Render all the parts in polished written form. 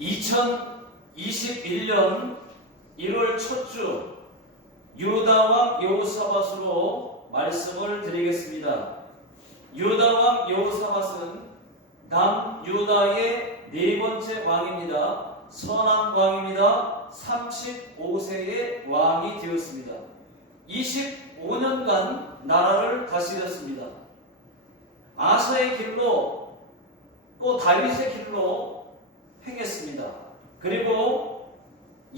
2021년 1월 첫 주 유다왕 여호사밧으로 말씀을 드리겠습니다. 유다왕 여호사밧은 남유다의 네 번째 왕입니다. 선한 왕입니다. 35세의 왕이 되었습니다. 25년간 나라를 다스렸습니다. 아사의 길로 또 다윗의 길로 행했습니다. 그리고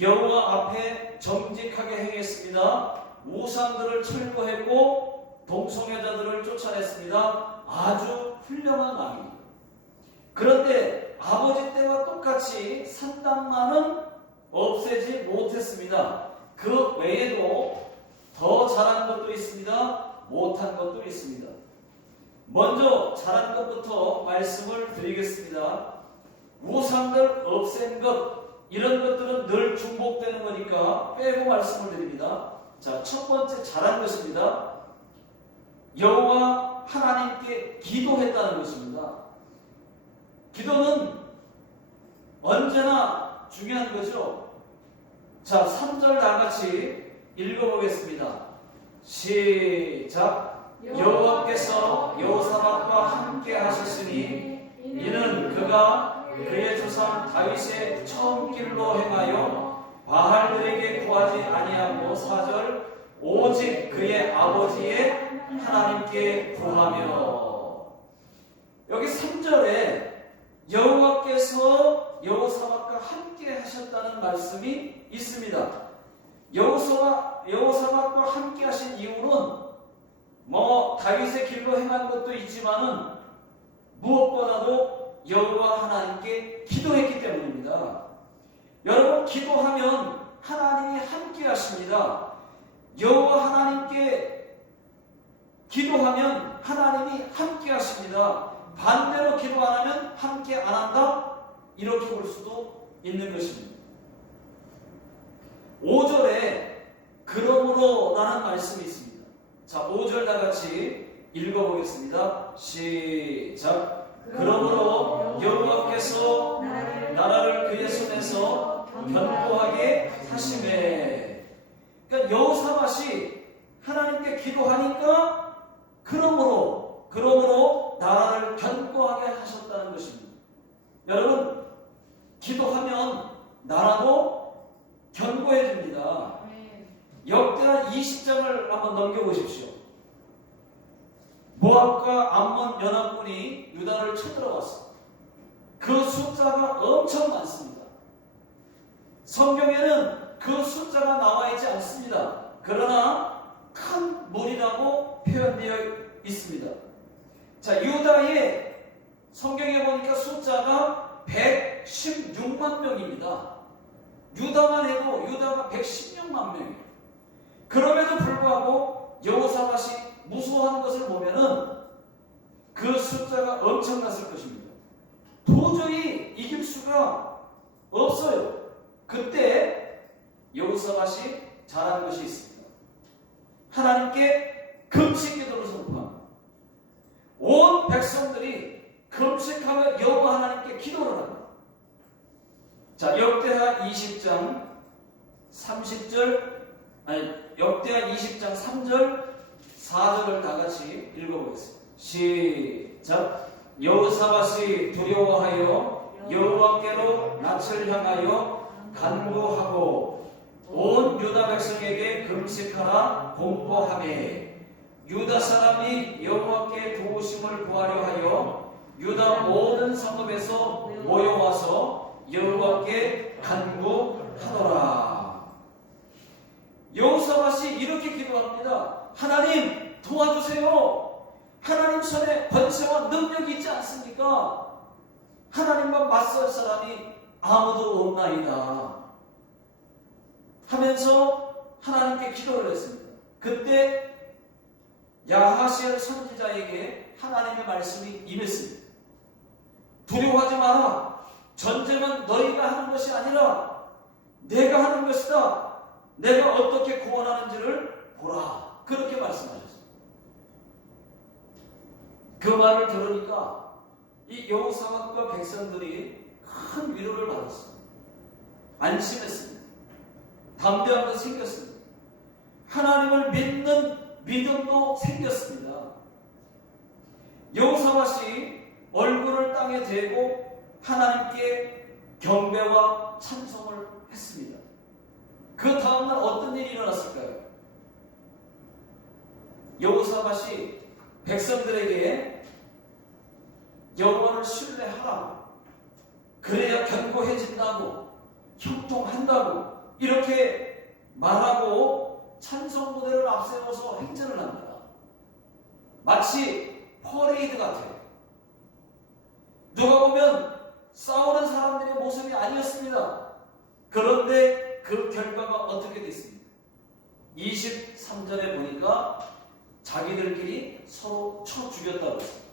여호와 앞에 정직하게 행했습니다. 우상들을 철거했고 동성애자들을 쫓아냈습니다. 아주 훌륭한 왕입니다. 그런데 아버지 때와 똑같이 산당만은 없애지 못했습니다. 그 외에도 더 잘한 것도 있습니다. 못한 것도 있습니다. 먼저 잘한 것부터 말씀을 드리겠습니다. 우상들 없앤 것, 이런 것들은 늘 중복되는 거니까 빼고 말씀을 드립니다. 자, 첫 번째 잘한 것입니다. 여호와 하나님께 기도했다는 것입니다. 기도는 언제나 중요한 거죠. 자, 3절 다 같이 읽어보겠습니다. 시작. 여호와께서 여호사밧과 함께 하셨으니 이는 그가 그의 조상 다윗의 처음 길로 행하여 바알들에게 구하지 아니하고 4절 오직 그의 아버지의 하나님께 구하며. 여기 3절에 여호와께서 여호사밧과 함께 하셨다는 말씀이 있습니다. 여호사밧과 함께 하신 이유는 다윗의 길로 행한 것도 있지만은 무엇보다도 여호와 하나님께 기도했기 때문입니다. 여러분, 기도하면 하나님이 함께 하십니다. 여호와 하나님께 기도하면 하나님이 함께 하십니다. 반대로 기도 안 하면 함께 안 한다? 이렇게 볼 수도 있는 것입니다. 5절에 그러므로 라는 말씀이 있습니다. 자, 5절 다 같이 읽어보겠습니다. 시작. 그러므로 여호와께서 나라를 그의 손에서 견고하게 하시매. 그러니까 여호사밧이 하나님께 기도하니까 그러므로 나라를 견고하게 하셨다는 것입니다. 여러분, 기도하면 나라도 견고해집니다. 역대하 20장을 한번 넘겨보십시오. 모압과 암몬 연합군이 유다를 쳐들어왔습니다. 그 숫자가 엄청 많습니다. 성경에는 그 숫자가 나와 있지 않습니다. 그러나 큰 무리라고 표현되어 있습니다. 자, 유다의 성경에 보니까 숫자가 116만 명입니다. 유다만 해도 유다가 116만 명이에요. 그럼에도 불구하고 여호사밧이 무수한 것을 보면은 그 숫자가 엄청났을 것입니다. 도저히 이길 수가 없어요. 그때 여호사밧이 잘한 것이 있습니다. 하나님께 금식 기도를 선포합니다. 온 백성들이 금식하며 여호와 하나님께 기도를 합니다. 자, 역대하 20장 3절 4절을 다 같이 읽어보겠습니다. 시작. 여호사밧이 두려워하여 여호와께로 낯을 향하여 간구하고 온 유다 백성에게 금식하라 공포하매 유다 사람이 여호와께 도우심을 구하려 하여 유다 모든 성읍에서 모여와서 여호와께 간구하더라. 여호사밧이 이렇게 기도합니다. 하나님 도와주세요. 하나님 손에 권세와 능력이 있지 않습니까? 하나님과 맞설 사람이 아무도 없나이다 하면서 하나님께 기도를 했습니다. 그때 야하시엘 선지자에게 하나님의 말씀이 임했습니다. 두려워하지 마라. 전쟁은 너희가 하는 것이 아니라 내가 하는 것이다. 내가 어떻게 구원하는지를 보라. 그렇게 말씀하셨습니다. 그 말을 들으니까 이 여호사밧과 백성들이 큰 위로를 받았습니다. 안심했습니다. 담대함도 생겼습니다. 하나님을 믿는 믿음도 생겼습니다. 여호사밧이 얼굴을 땅에 대고 하나님께 경배와 찬송을 했습니다. 그 다음날 어떤 일이 일어났을까요? 여호사밧이 백성들에게 여호와를 신뢰하라, 그래야 견고해진다고, 형통한다고 이렇게 말하고 찬송 무대를 앞세워서 행진을 합니다. 마치 퍼레이드 같아요. 누가 보면 싸우는 사람들의 모습이 아니었습니다. 그런데 그 결과가 어떻게 됐습니까? 23절에 보니까 자기들끼리 서로 쳐 죽였다고 했습니다.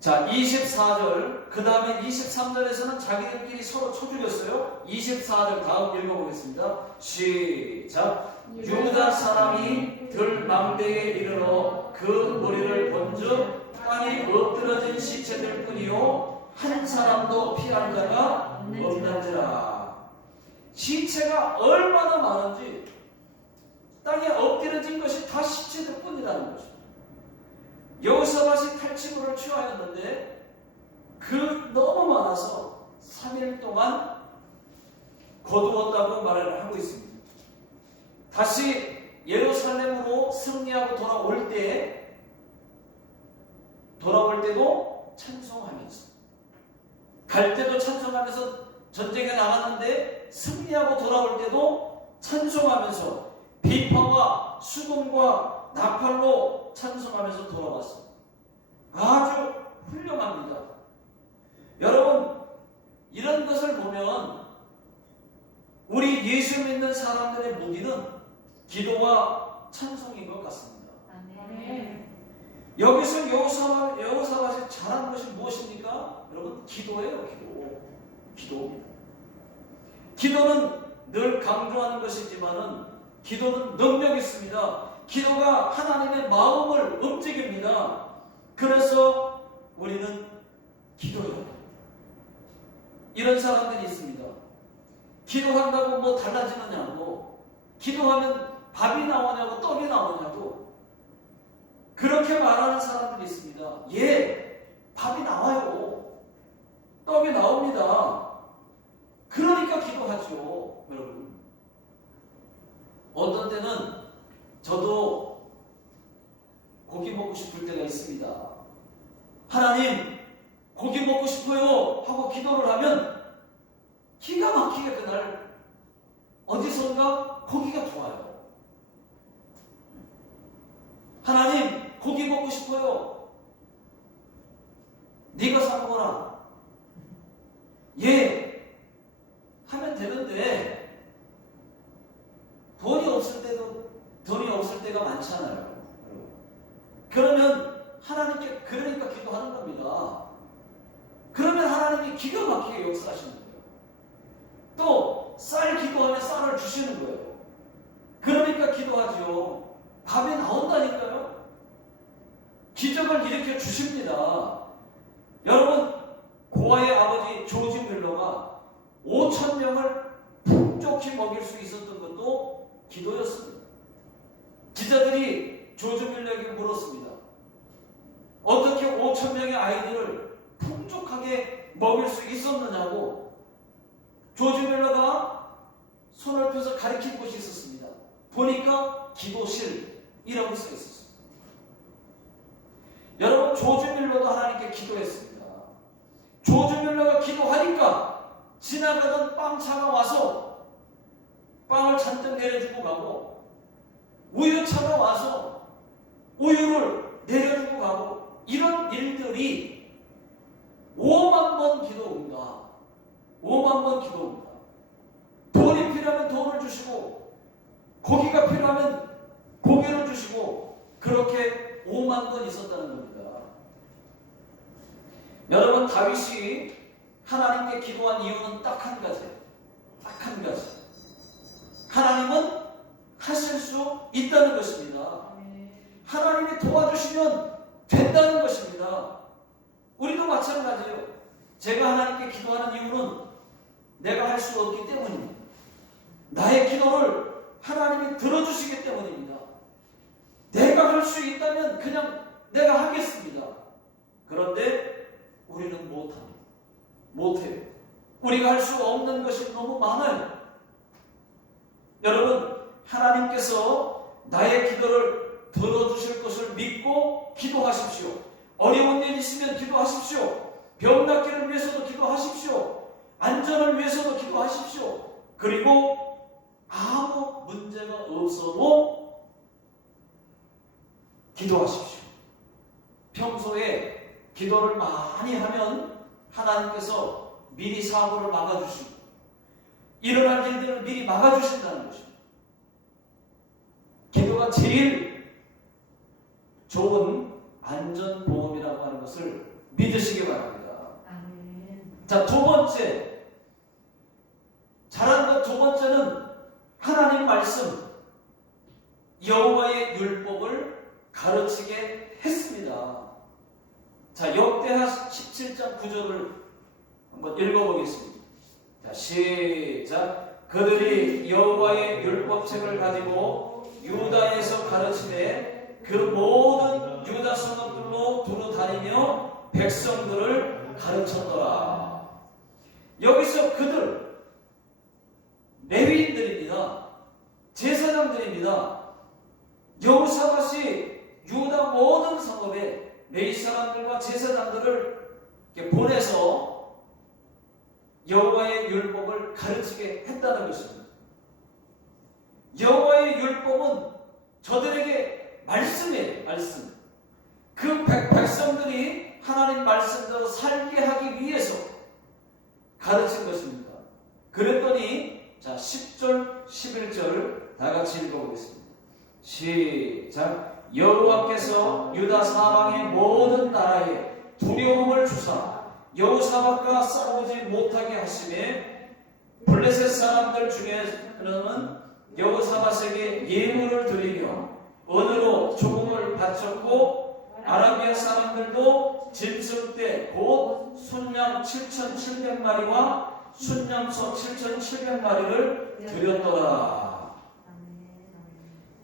자, 24절, 그 다음에 23절에서는 자기들끼리 서로 쳐 죽였어요. 24절 다음 읽어보겠습니다. 시작. 유다 사람이 들망대에 이르러 그 무리를 본즉 땅에 엎드러진 시체들 뿐이요 한 사람도 피한 자가 없는지라. 시체가 얼마나 많은지, 땅에 엎드려진 것이 다 시체들 뿐이라는 것입니다. 여호사밧이 탈취물을 취하였는데 그 너무 많아서 3일 동안 거두었다고 말을 하고 있습니다. 다시 예루살렘으로 승리하고 돌아올 때도 찬송하면서, 갈 때도 찬송하면서 전쟁에 나갔는데 승리하고 돌아올 때도 찬송하면서 비파와 수금과 나팔로 찬송하면서 돌아왔습니다. 아주 훌륭합니다. 여러분, 이런 것을 보면 우리 예수 믿는 사람들의 무기는 기도와 찬송인 것 같습니다. 아멘. 여기서 여호사밧이 잘한 것이 무엇입니까? 여러분, 기도예요. 기도. 기도는 늘 강조하는 것이지만은 기도는 능력이 있습니다. 기도가 하나님의 마음을 움직입니다. 그래서 우리는 기도해야 합니다. 이런 사람들이 있습니다. 기도한다고 뭐 달라지느냐고, 기도하면 밥이 나오냐고 떡이 나오냐고 그렇게 말하는 사람들이 있습니다. 예, 밥이 나와요. 떡이 나옵니다. 그러니까 기도하죠. 여러분, 어떤 때는 저도 고기 먹고 싶을 때가 있습니다. 하나님, 고기 먹고 싶어요 하고 기도를 하면 기가 막히게 그날 어디선가 고기가 좋아요. 하나님, 고기 먹고 싶어요. 네가 사 먹어라. 예, 하면 되는데 돈이 없을 때가 많잖아요. 그러면 하나님께 그러니까 기도하는 겁니다. 그러면 하나님이 기가 막히게 역사하시는 거예요. 또 쌀 기도하면 쌀을 주시는 거예요. 그러니까 기도하죠. 밥이 나온다니까요. 기적을 일으켜 주십니다. 여러분, 고아의 아버지 조지 뮬러가 5,000명을 풍족히 먹일 수 있었던 것도 기도였습니다. 기자들이 조지 뮬러에게 물었습니다. 어떻게 5,000명의 아이들을 풍족하게 먹일 수 있었느냐고. 조지 뮬러가 손을 펴서 가리킨 곳이 있었습니다. 보니까 기도실이라고 써 있었습니다. 여러분, 조지 뮬러도 하나님께 기도했습니다. 조지 뮬러가 기도하니까 지나가던 빵차가 와서 빵을 잔뜩 내려주고 가고, 우유차가 와서 우유를 내려주고 가고, 이런 일들이 5만 번 기도입니다. 5만 번 기도입니다. 돈이 필요하면 돈을 주시고, 고기가 필요하면 고기를 주시고, 그렇게 5만 번 있었다는 겁니다. 여러분, 다윗이 하나님께 기도한 이유는 딱 한 가지예요. 딱 한 가지. 하나님은 하실 수 있다는 것입니다. 하나님이 도와주시면 된다는 것입니다. 우리도 마찬가지예요. 제가 하나님께 기도하는 이유는 내가 할 수 없기 때문입니다. 나의 기도를 하나님이 들어주시기 때문입니다. 내가 할 수 있다면 그냥 내가 하겠습니다. 그런데 우리는 못합니다. 못해요. 우리가 할 수 없는 것이 너무 많아요. 여러분, 하나님께서 나의 기도를 들어주실 것을 믿고 기도하십시오. 어려운 일 있으면 기도하십시오. 병 낫기를 위해서도 기도하십시오. 안전을 위해서도 기도하십시오. 그리고 아무 문제가 없어도 기도하십시오. 평소에 기도를 많이 하면 하나님께서 미리 사고를 막아주시고 일어날 일들을 미리 막아주신다는 것입니다. 기도가 제일 좋은 안전보험이라고 하는 것을 믿으시기 바랍니다. 자, 두 번째, 잘한 것 두 번째는 하나님 말씀, 여호와의 율법을 가르치게 했습니다. 자, 역대하 17장 9절을 한번 읽어보겠습니다. 자, 시작. 그들이 여호와의 율법책을 가지고 유다에서 가르치되 그 모든 유다 성읍들로 두루 다니며 백성들을 가르쳤더라. 여기서 그들 레위인들입니다. 제사장들입니다. 여호사밧이 유다 모든 성읍에 레위 사람들과 제사장들을 보내서 여호와의 율법을 가르치게 했다는 것입니다. 여호와의 율법은 저들에게 말씀이에요. 말씀. 그 백성들이 하나님 말씀대로 살게 하기 위해서 가르친 것입니다. 그랬더니 자 10절 11절 다 같이 읽어보겠습니다. 시작. 여호와께서 유다 사방의 모든 나라에 두려움을 주사 여호사밧과 싸우지 못하게 하시매 블레셋 사람들 중에는 여호사밧에게 예물을 드리며 은으로 조공을 바쳤고 아라비아 사람들도 짐승떼 곧 순양 7,700마리와 순양소 7,700마리를 드렸더라.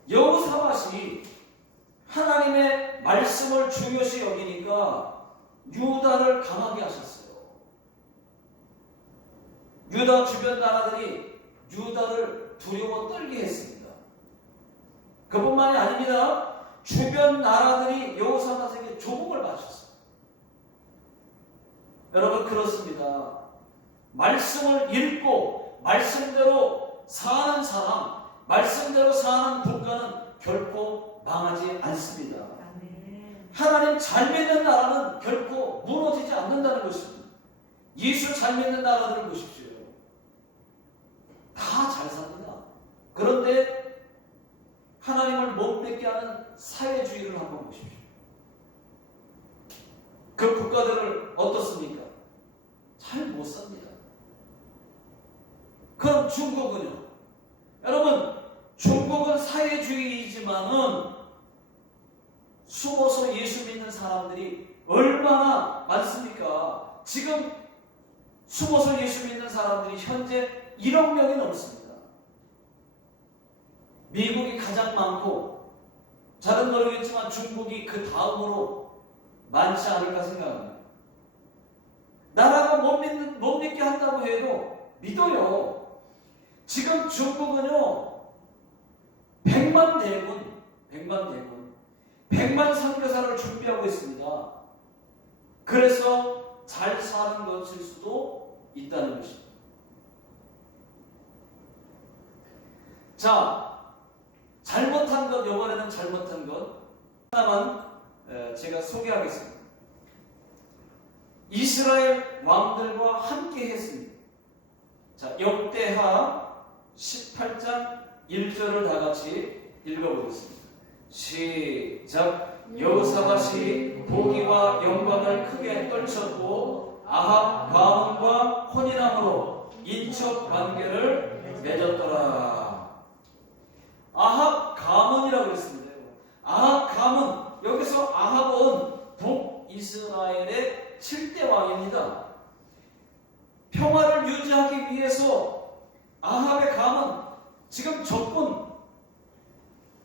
여호사밧이 하나님의 말씀을 중요시 여기니까 유다를 강하게 하셨어요. 유다 주변 나라들이 유다를 두려워 떨게 했습니다. 그뿐만이 아닙니다. 주변 나라들이 여호사밧에게 조공을 바쳤어요. 여러분, 그렇습니다. 말씀을 읽고 말씀대로 사는 사람, 말씀대로 사는 국가는 결코 망하지 않습니다. 하나님 잘 믿는 나라는 결코 무너지지 않는다는 것입니다. 예수 잘 믿는 나라들을 보십시오. 다 잘 삽니다. 그런데 하나님을 못 믿게 하는 사회주의를 한번 보십시오. 그 국가들을 어떻습니까? 잘 못 삽니다. 그럼 중국은요? 여러분, 중국은 사회주의이지만은 숨어서 예수 믿는 사람들이 얼마나 많습니까? 지금 숨어서 예수 믿는 사람들이 현재 1억 명이 넘습니다. 미국이 가장 많고, 잘은 모르겠지만 중국이 그 다음으로 많지 않을까 생각합니다. 나라가 못 믿게 한다고 해도 믿어요. 지금 중국은요, 100만 선교사를 준비하고 있습니다. 그래서 잘 사는 것일 수도 있다는 것입니다. 자, 잘못한 것, 이번에는 잘못한 것 하나만 제가 소개하겠습니다. 이스라엘 왕들과 함께 했습니다. 자, 역대하 18장 1절을 다 같이 읽어보겠습니다. 시작. 여호사밧이 보기와 영광을 크게 떨쳤고 아합 가문과 혼인함으로 인척 관계를 맺었더라. 아합 가문이라고 했습니다. 아합 가문, 여기서 아합은 북이스라엘의 7대 왕입니다. 평화를 유지하기 위해서 아합의 가문, 지금 적군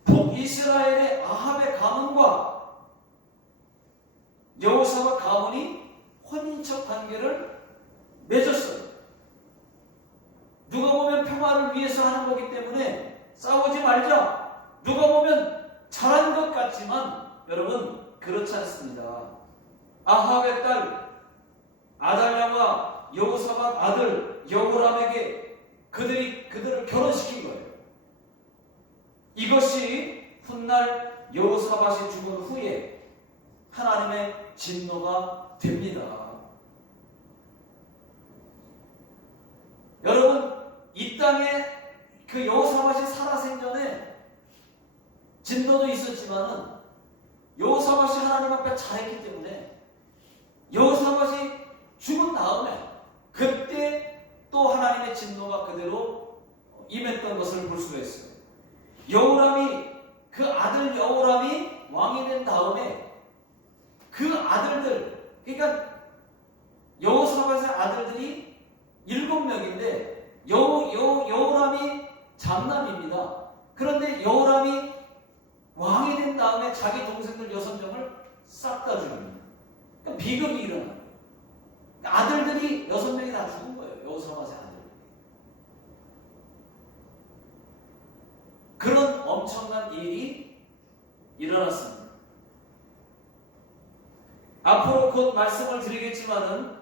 북이스라엘의 아합의 가문과 여호사밧 가문이 혼인척 관계를 맺었어요. 누가 보면 평화를 위해서 하는 거기 때문에 싸우지 말자, 누가 보면 잘한 것 같지만 여러분 그렇지 않습니다. 아합의 딸 아달랴와 여호사밧 아들 여호람에게 그들을 결혼시킨 거예요. 이것이 훗날 여호사밧이 죽은 후에 하나님의 진노가 됩니다. 여러분, 이 땅에 그 여호사밧이 살아생전에 진노도 있었지만은 여호사밧이 하나님 앞에 잘했기 때문에 여호사밧이 죽은 다음에 그때 또 하나님의 진노가 그대로 임했던 것을 볼 수가 있어요. 여호람이, 그 아들 여호람이 왕이 된 다음에 그 아들들, 그러니까 여호사밧의 아들들이 7명인데 여호람이 장남입니다. 그런데 여호람이 왕이 된 다음에 자기 동생들 6명을 싹 다 죽입니다. 그러니까 비극이 일어나요. 아들들이 6명이 다 죽은 거예요. 여호사밧의 아들. 그런 엄청난 일이 일어났습니다. 앞으로 곧 말씀을 드리겠지만은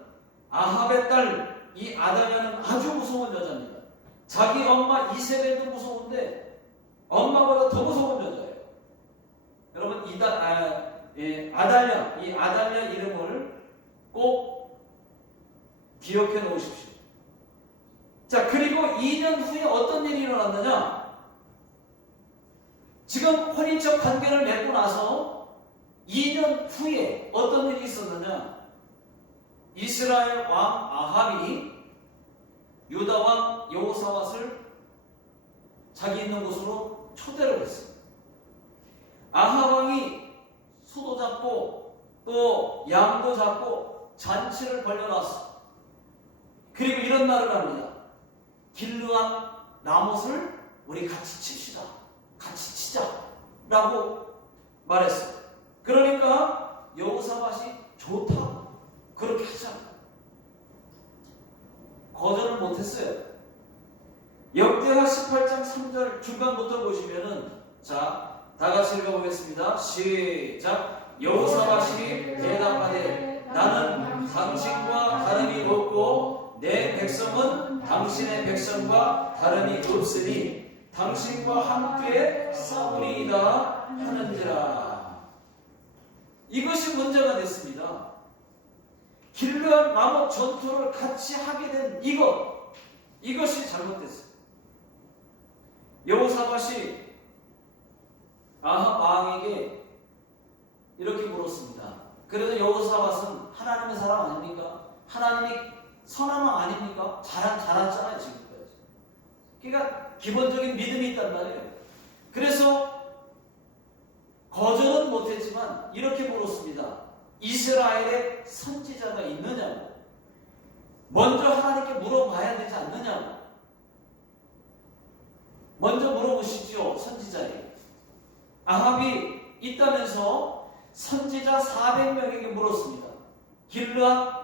아합의 딸 이 아달랴는 아주 무서운 여자입니다. 자기 엄마 이세벨도 무서운데 엄마보다 더 무서운 여자예요. 여러분 아달랴, 이 아달랴 이름을 꼭 기억해 놓으십시오. 자, 그리고 2년 후에 어떤 일이 일어났느냐? 지금 혼인척 관계를 맺고 나서 2년 후에 어떤 일이 있었느냐? 이스라엘 왕 아합이 유다 왕 여호사밧을 자기 있는 곳으로 초대를 했어요. 아합 왕이 소도 잡고 또 양도 잡고 잔치를 벌려놨어. 그리고 이런 말을 합니다. 길르앗 라못을 우리 같이 칩시다. 같이 치자 라고 말했어요. 그러니까 여호사밧이 좋다, 그렇게 하자, 거절을 못했어요. 역대하 18장 3절 중간부터 보시면은, 자, 다같이 읽어보겠습니다. 시작. 여호사밧이 대답하되 나는 당신과 다름이 없고 내 백성은 당신의 백성과 다름이 없으니 당신과 함께 싸우리이다 하는지라. 이것이 문제가 됐습니다. 길르앗 라못 전투를 같이 하게 된 이것이 잘못됐어요. 여호사밧이 아합 왕에게 이렇게 물었습니다. 그래도 여호사밧은 하나님의 사람 아닙니까? 하나님이 선한 왕 아닙니까? 잘했잖아요, 지금까지. 그러니까 기본적인 믿음이 있단 말이에요. 그래서 거절은 못했지만 이렇게 물었습니다. 이스라엘에 선지자가 있느냐고. 먼저 하나님께 물어봐야 되지 않느냐고. 먼저 물어보시죠, 선지자에게. 아합이 있다면서 선지자 400명에게 물었습니다.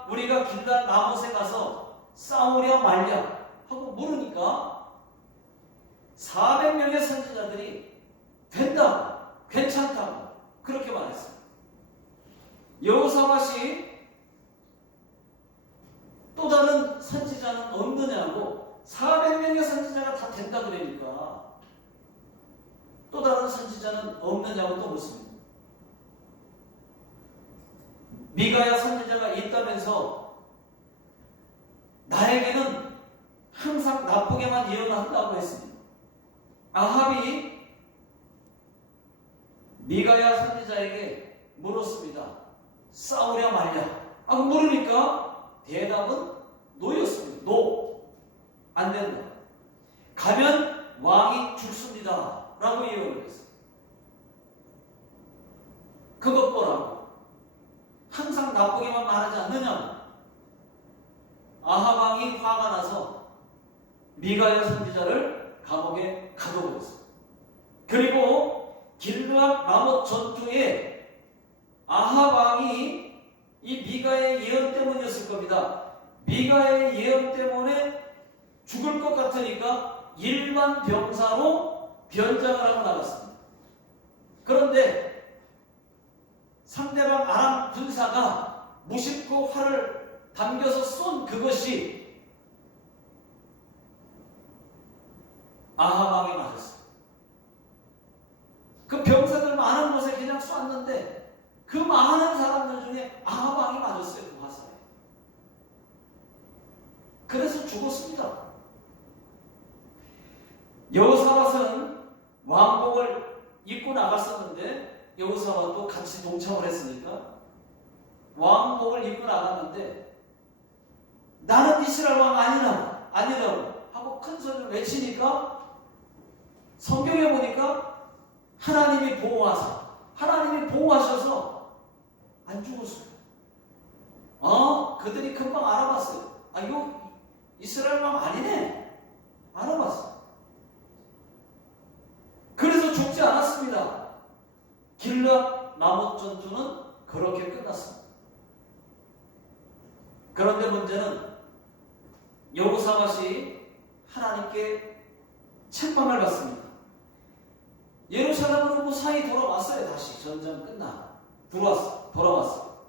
우리가 길르앗 라못에 가서 싸우려 말랴 하고 물으니까 400명의 선지자들이 된다고, 괜찮다고 그렇게 말했어요. 여호사밧이 또 다른 선지자는 없느냐고, 400명의 선지자가 다 된다 그러니까 또 다른 선지자는 없느냐고 또 묻습니다. 미가야 선지자가 있다면서 나에게는 항상 나쁘게만 예언한다고 했습니다. 아합이 미가야 선지자에게 물었습니다. 싸우려 말랴 하고 물으니까 대답은 노였습니다. 노. 안 된다. 가면 왕이 죽습니다 라고 예언을 했어요. 그것 보라고. 항상 나쁘게만 말하지 않느냐. 아합 왕이 미가야 선지자를 감옥에 가둬버렸어요. 그리고 길르앗 라못 전투에 아합 왕이 이 미가의 예언 때문이었을 겁니다. 미가의 예언 때문에 죽을 것 같으니까 일반 병사로 변장을 하고 나갔습니다. 그런데 상대방 아람 군사가 무심코 활을 당겨서 쏜 그것이 아합 왕에 맞았어요. 그 병사들 많은 곳에 그냥 쐈는데 그 많은 사람들 중에 아합 왕이 맞았어요. 그 화살에. 그래서 죽었습니다. 여호사밧은 왕복을 입고 나갔었는데 여호사밧도 같이 동참을 했으니까 왕복을 입고 나갔는데 나는 이스라엘 왕 아니라고 하고 큰 소리를 외치니까 성경에 보니까 하나님이 보호하셔서 안 죽었어요. 그들이 금방 알아봤어요. 이거 이스라엘 왕 아니네. 알아봤어요. 그래서 죽지 않았습니다. 길르앗 라못 전투는 그렇게 끝났습니다. 그런데 문제는 여호사밧이 하나님께 책망을 받습니다. 예루살렘으로 무사히 돌아왔어요. 다시 전쟁 끝나 돌아왔어요.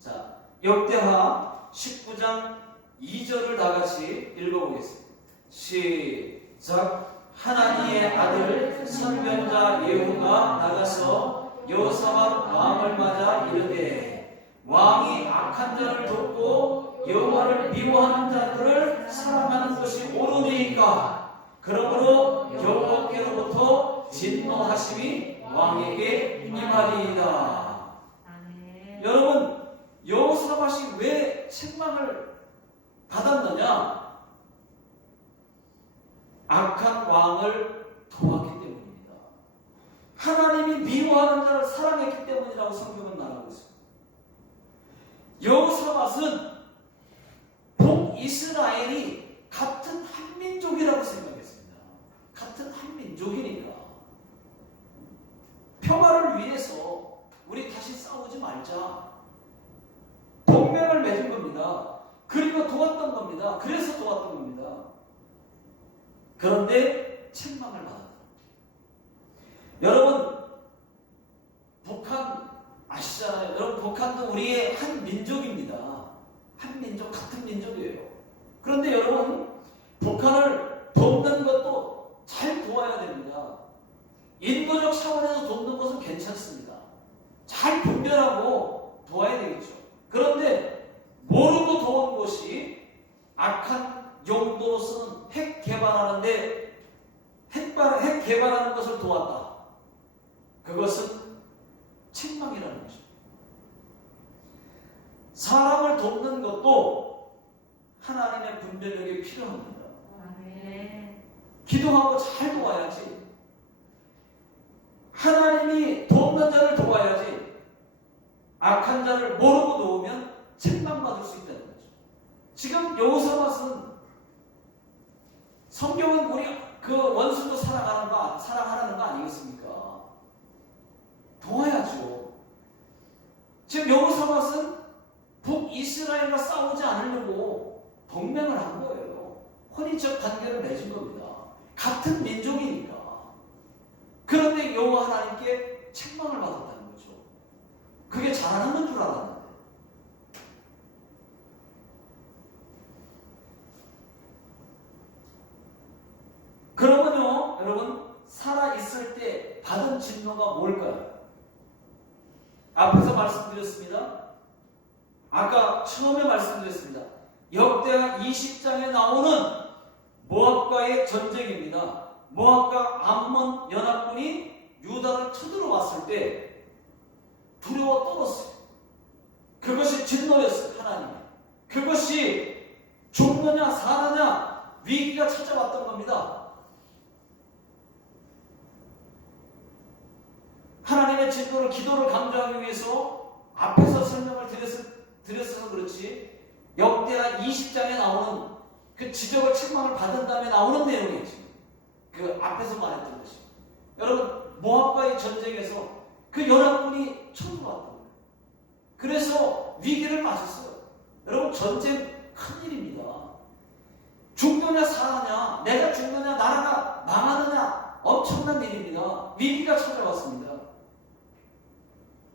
자, 역대하 19장 2절을 다 같이 읽어보겠습니다. 시작. 하나님의 아들 선변자 예후가 나가서 여호사밧 왕을 맞아 이르되 왕이 악한 자를 돕고 여호와를 미워하는 자들을 사랑하는 것이 옳으니까 그러므로 여호와께로부터 진노하심이 왕에게 임하리이다. 여러분, 여호사밧이 왜 책망을 받았느냐? 악한 왕을 도왔기 때문입니다. 하나님이 미워하는 자를 사랑했기 때문이라고 성경은 말하고 있습니다. 여호사밧은 북이스라엘이 같은 한민족이라고 생각했습니다. 같은 한민족이니까 평화를 위해서 우리 다시 싸우지 말자. 동맹을 맺은 겁니다. 그리고 도왔던 겁니다. 그래서 도왔던 겁니다. 그런데 책망을 받았다. 여러분, 북한 아시잖아요. 여러분, 북한도 우리의 한 민족입니다. 한 민족, 같은 민족이에요. 그런데 여러분, 북한을 돕는 것도 잘 도와야 됩니다. 인도적 차원에서 돕는 것은 괜찮습니다. 잘 분별하고 도와야 되겠죠. 그런데 모르고 도운 것이 악한 용도로 쓰는 핵 개발하는데 핵 개발하는 것을 도왔다. 그것은 책망이라는 것입니다. 사람을 돕는 것도 하나님의 분별력이 필요합니다. 기도하고 잘 도와야지. 하나님이 돕는 자를 도와야지. 악한 자를 모르고 놓으면 책망받을 수 있다는 거죠. 지금 여호사밧은 성경은 우리 그 원수도 사랑하라는 거 아니겠습니까? 도와야죠. 지금 여호사밧은 북이스라엘과 싸우지 않으려고 동맹을 한 거예요. 혼인적 관계를 맺은 겁니다. 같은 민족이니까. 그런데 여호와 하나님께 책망을 받았다는 거죠. 그게 잘하는 건 줄 알았는데. 그러면요, 여러분, 살아있을 때 받은 진노가 뭘까요? 앞에서 말씀드렸습니다. 아까 처음에 말씀드렸습니다. 역대하 20장에 나오는 모압과의 전쟁입니다. 모압과 암몬 연합군이 유다를 쳐들어왔을 때 두려워 떨었어요. 그것이 진노였어요. 하나님의. 그것이 죽느냐 사느냐 위기가 찾아왔던 겁니다. 하나님의 진노를, 기도를 강조하기 위해서 앞에서 설명을 드렸어서 그렇지 역대하 20장에 나오는 그 지적을 책망을 받은 다음에 나오는 내용이지. 그 앞에서 말했던 것이. 여러분 모압과의 전쟁에서 그 연합군이 쳐들어왔던 거예요. 그래서 위기를 맞았어요. 여러분 전쟁 큰일입니다. 죽느냐 사느냐, 내가 죽느냐 나라가 망하느냐 엄청난 일입니다. 위기가 찾아왔습니다.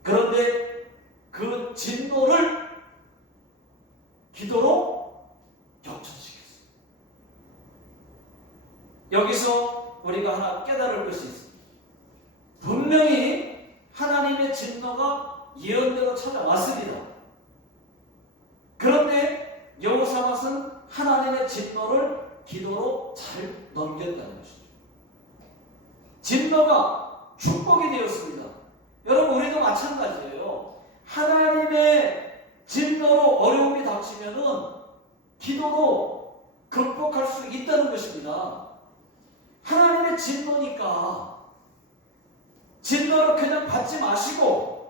그런데 그 진노를 기도로 역전시켰어요. 여기서 우리가 하나 깨달을 것이 있습니다. 분명히 하나님의 진노가 예언대로 찾아왔습니다. 그런데 여호사밧은 하나님의 진노를 기도로 잘 넘겼다는 것이죠. 진노가 축복이 되었습니다. 여러분 우리도 마찬가지예요. 하나님의 진노로 어려움이 닥치면은 기도로 극복할 수 있다는 것입니다. 하나님의 진노니까 진노를 그냥 받지 마시고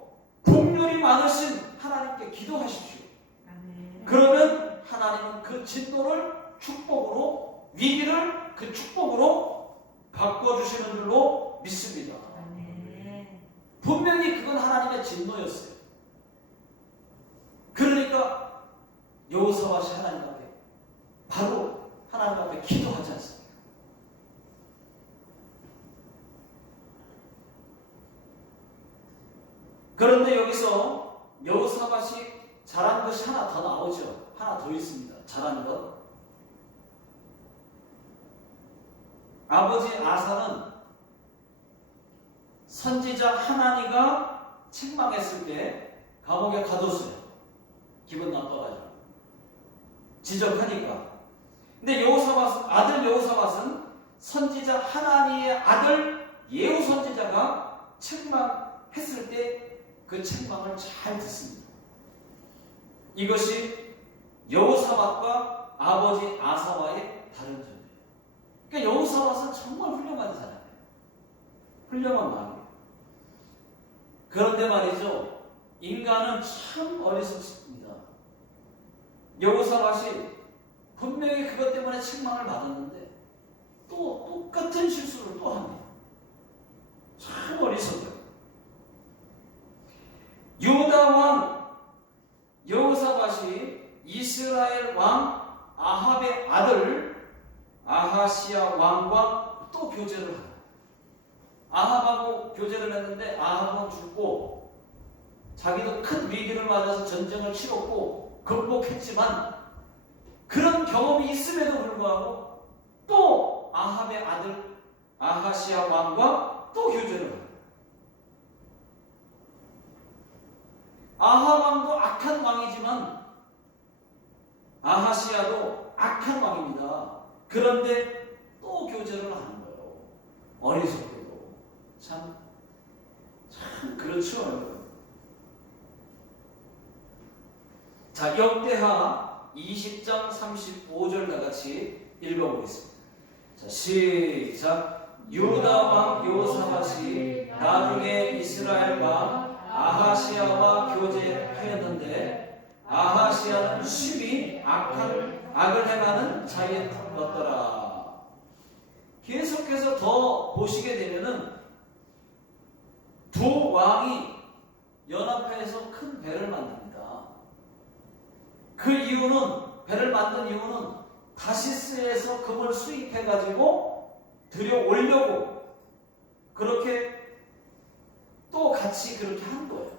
복렬이 많으신 하나님께 기도하십시오. 그러면 하나님은 그 진노를 축복으로, 위기를 그 축복으로 바꿔주시는 줄로 믿습니다. 분명히 그건 하나님의 진노였어요. 그러니까 여호사밧이 하나님 앞에 바로 하나님 앞에 기도하지 않습니까? 그런데 여기서 여호사밧이 잘한 것이 하나 더 나오죠. 하나 더 있습니다. 잘한 것. 아버지 아사는 선지자 하나니가 책망했을 때 감옥에 가뒀어요. 기분 나빠가지고. 지적하니까. 근데 아들 여호사밧은 선지자 하나니의 아들 예후 선지자가 책망했을 때 그 책망을 잘 듣습니다. 이것이 여호사밧과 아버지 아사와의 다른 점이에요. 그러니까 여호사밧은 정말 훌륭한 사람이에요. 훌륭한 마음이에요. 그런데 말이죠, 인간은 참 어리석습니다. 여호사밧이 분명히 그것 때문에 책망을 받았는데 또 똑같은 실수를 또 합니다. 참 어리석어요. 유다 왕 여호사밧이 이스라엘 왕 아합의 아들 아하시야 왕과 또 교제를 합니다. 아합하고 교제를 했는데 아합은 죽고 자기도 큰 위기를 맞아서 전쟁을 치렀고 극복했지만 그런 경험이 있음에도 불구하고 또 아합의 아들 아하시야 왕과 또 교제를 합니다. 아합 왕도 악한 왕이지만 아하시야도 악한 왕입니다. 그런데 또 교제를 하는 거예요. 어리석게도. 참 그렇죠. 자, 역대하 20장 35절 나같이 읽어보겠습니다. 자, 시작. 유다 왕 여호사밧이 나중에 이스라엘 왕 아하시야와 교제하였는데 아하시야는 심히 악을 행하는 자였더라. 계속해서 더 보시게 되면은 두 왕이 연합해서 큰 배를 만듭니다. 그 이유는, 배를 만든 이유는 다시스에서 금을 수입해가지고 들여오려고 그렇게 또 같이 그렇게 한 거예요.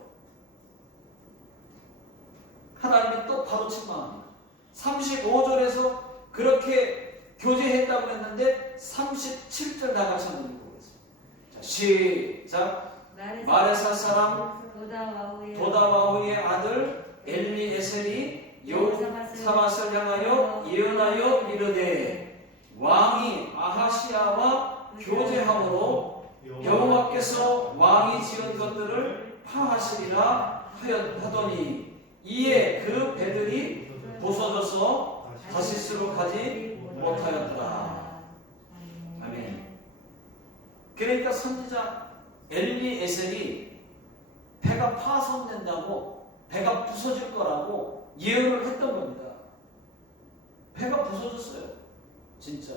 하나님이 또 바로 책망합니다. 35절에서 그렇게 교제했다고 했는데 37절 다 같이 한번 읽어보겠습니다. 자, 시작. 마레사 사람 도다와후의 아들 엘리에셀이 여호사밧을 향하여 예언하여 이르되 왕이 아하시야와 교제함으로 여호와께서 왕이 지은 것들을 파하시리라 하더니 이에 그 배들이 부서져서 다시스로 가지 못하였더라. 아멘. 그러니까 선지자 엘리에셀이 배가 파손된다고, 배가 부서질 거라고 예언을 했던 겁니다. 배가 부서졌어요. 진짜.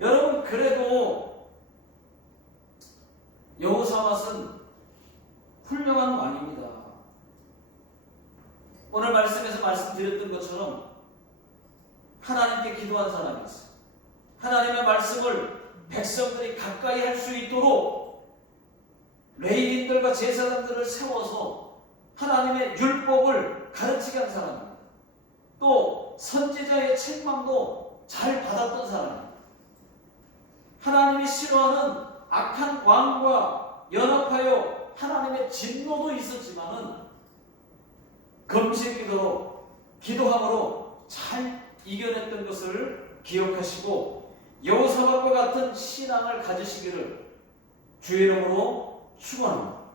여러분, 그래도 여호사밧은 훌륭한 왕입니다. 오늘 말씀에서 말씀드렸던 것처럼 하나님께 기도한 사람이 있어요. 하나님의 말씀을 백성들이 가까이 할 수 있도록 레위인들과 제사장들을 세워서 하나님의 율법을 가르치게 한 사람입니다. 또 선지자의 책망도 잘 받았던 사람입니다. 하나님이 싫어하는 악한 왕과 연합하여 하나님의 진노도 있었지만은 금식기도로 기도함으로 잘 이겨냈던 것을 기억하시고 여호사밧과 같은 신앙을 가지시기를 주의 이름으로 축원합니다.